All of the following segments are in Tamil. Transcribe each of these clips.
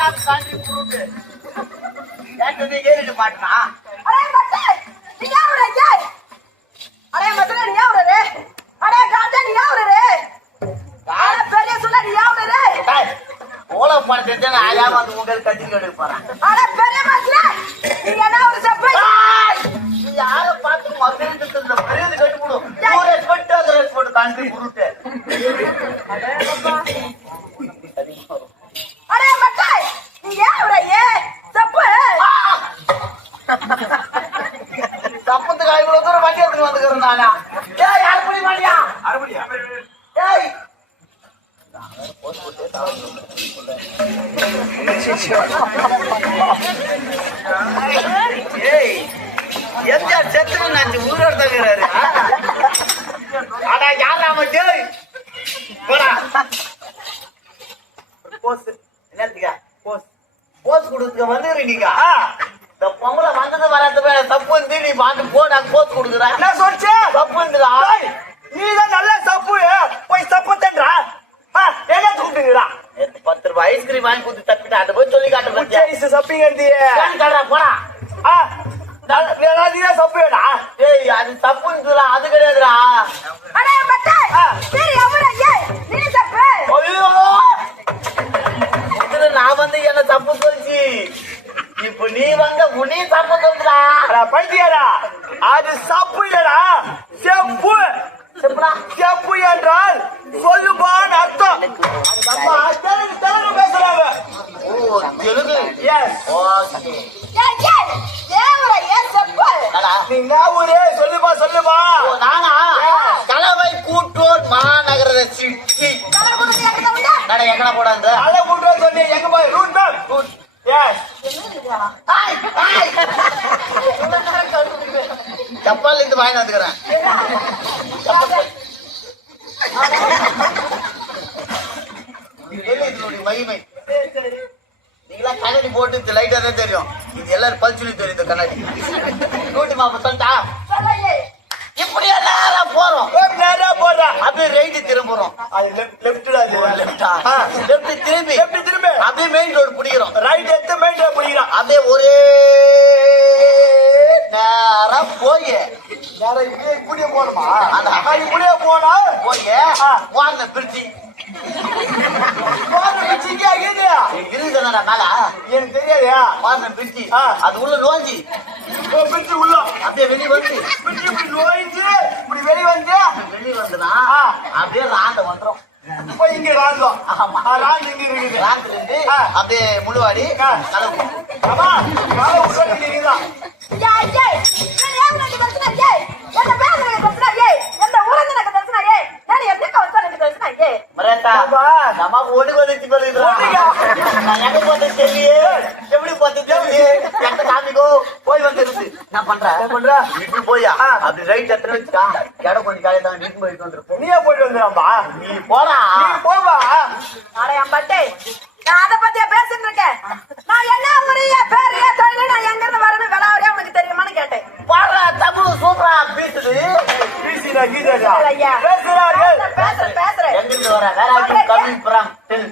நாக்கு சால்ட்ரி புருட்டு ஏன் ஏறிட்டு மாட்டா அரே மச்சான் நீ யாரு ரே அரே மச்சான் ரே அரே காஞ்சா நீ யாரு ரே அட பெரிய சொல்ல நீ யாரு ரே ஓல பண்ண தெரிஞ்சா நான் ஆயா வந்து உங்களுக்கு பெரிய மச்சான் நீ ஒரு செப்பை நீ யாரை பார்த்து மகேந்திரத்துல பெரியது கட்டி போடு? ஒரு ரெஸ்பெக்ட் அது ரெஸ்பெக்ட் இவ்வளவு தூரம் வண்டி வந்துக்கிறேன் நானா? ஏய் அறுபடி மாட்டியா? அறுபடியா? ஏய். ஏய் எந்த செத்துக்கு நான் ஊரோட தகுறாரு அடா யாரா மட்டும் போடா. போஸ் என்னத்துக்கா? போஸ் போஸ் கொடுத்துக்க வந்துரு நீங்க இந்த பொம்பளை வந்தது வராது தப்பு நீ பாட்டு போடு அங்க போத்து கொடுக்குற. என்ன சொல்லிச்சு? தப்புன்றா நீ தான் நல்ல சப்பு. போய் சப்பு தட்டுறா என்ன கூப்பிட்டுங்கிறா பத்து ரூபாய் ஐஸ்கிரீம் வாங்கி கொடுத்து தப்பிட்டு அதை போய் சொல்லி காட்டு ஐஸ் சப்பிங்க போடா. நீதான் சப்புடா ஏய் அது தப்புன்னு அது கிடையாதுடா. நான் வந்து என்ன தப்பு சொல்லிச்சு? இப்ப நீ வந்து உனி தப்பு சொல்றா பைத்தியாரா அது சப்பு இல்லடா செப்பு. செப்புடா. செப்பு என்றால் சொல்லுபான்னு அர்த்தம். நம்ம தெலுங்கு தெலுங்கு பேசுறாங்க. ஓ தெலுங்கு. Yes okay. ஏய் ஏய் யார் ये சப்பை. அடா நீ என்ன ஊரு? சொல்லுப்பா சொல்லுப்பா நானா? கலவை கூட்டோர் மாநகர சிட்டி. எங்க வந்தா கடை எங்கன போடாங்க அத கூட்டு சொல்லி எங்க போய்? ரூட் மேப் எஸ் ஜப்பான்ல இருந்து இது இதனுடைய மகிமை. நீங்களா கண்ணாடி போட்டு இந்த லைட்டா தான் தெரியும். இது எல்லாரும் பல்சுலி தெரியும் இந்த கண்ணாடி. நூட்டி மாப்ப சொல்லிட்டா? இப்படி எல்லாரும் போறோம். நேரா போறா அப்படியே ரைட்டு திரும்புறோம். அது லெஃப்ட் லெஃப்டா லெஃப்ட் திரும்பி. லெஃப்ட் அப்படியே மெயின் ரோடு பிடிக்கிறோம். ரைட் எடுத்து மெயின் ரோட் பிடிக்கிறான் அப்படியே ஒரே நேரம் போய். நேரா இப்படியே இப்படியே அதான். ஆ, இப்படியே போனா? போய். வாங்க பிரிட்ஜி. எனக்கு தெரியாதயா பிரிட்ஜி. அது உள்ள நோஞ்சி பிடிச்சி உள்ள. அப்படியே வெளியே வந்து. பிடிச்சி இப்படி நோய்ஞ்சு இப்படி வெளிய வந்து. வெளியே வந்துனா. அப்படியே ராண்ட வந்துரும். போய் இங்க ஆமா. ஆ, ராந்து இங்க இருக்குது ராத்துல இருந்து. அப்படியே முழுவாடி. கலவு ஆமா கால உள்ள நீங்கதான் ஏய் ஏய் நான் யார் எனக்கு தெரிஞ்சா ஏய் என்ன பேர் எனக்கு தெரிஞ்சா ஏய் என்ன ஊரங்க எனக்கு தெரிஞ்சா ஏய் நான் எப்படி கவுன்சர் எனக்கு தெரிஞ்சா ஏய் மரேட்டா ஆமா. நமக்கு ஒண்ணு வந்துச்சு பாருங்க ஒண்ணுக்கா? நான் எங்க போறது தெரியலையே எப்படி போறது தெரியலையே எங்க காமிக்கோ போய் வந்துருச்சு நான் பண்றேன். என்ன பண்ற? இப்படி போயா. அப்படி ரைட் எத்தனை வச்சுக்கா இடம் கொஞ்சம் காலையில் தான் வீட்டு போயிட்டு வந்துருப்போம் நீயே போயிட்டு வந்துடாம்பா நீ போடா. நீ போவா அட அம்பட்டே நான் அத பத்தியா பேசிட்டு இருக்கேன்? நான் என்ன ஊரிய பேர் ஏன் தொழில் நான் எங்க இருந்து வரணும் விளாவரியா உனக்கு தெரியுமான்னு கேட்டேன். பாடுறா தமிழ் சூப்பரா பேசுது. கீதா. பேசுறார்கள் பேசுறேன் பேசுறேன். எங்க இருந்து வர? வேற கம்மிங் ஃப்ரம் டெல்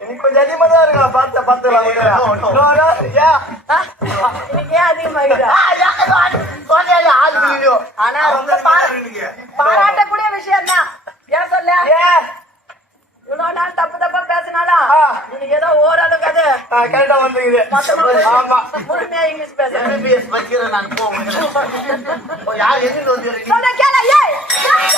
இன்னைக்கு கொஞ்சம் அதிகமா தான் இருக்கா பார்த்த பார்த்துலாம் No, no. No no yeah இன்னைக்கு ஏன் அதிகமாகுதா சொன்னாலே ஆள் வீடியோ ஆனா ரொம்ப பாரா- பாராட்டக்கூடிய விஷயம் தான் ஏன் சொல்ல இவ்வளவு நாள் தப்பு தப்பா பேசினாலும். இன்னைக்கு ஏதோ ஓரளவுக்கு அது கரெக்டா வந்துக்குது மொத்தமா ஆமா முழுமையா இங்கிலீஷ் பேசுறேன் எம்பிபிஎஸ் படிக்கிறேன் நான் போ யார் எதிர்த்து வந்து சொன்ன கேள ஏய்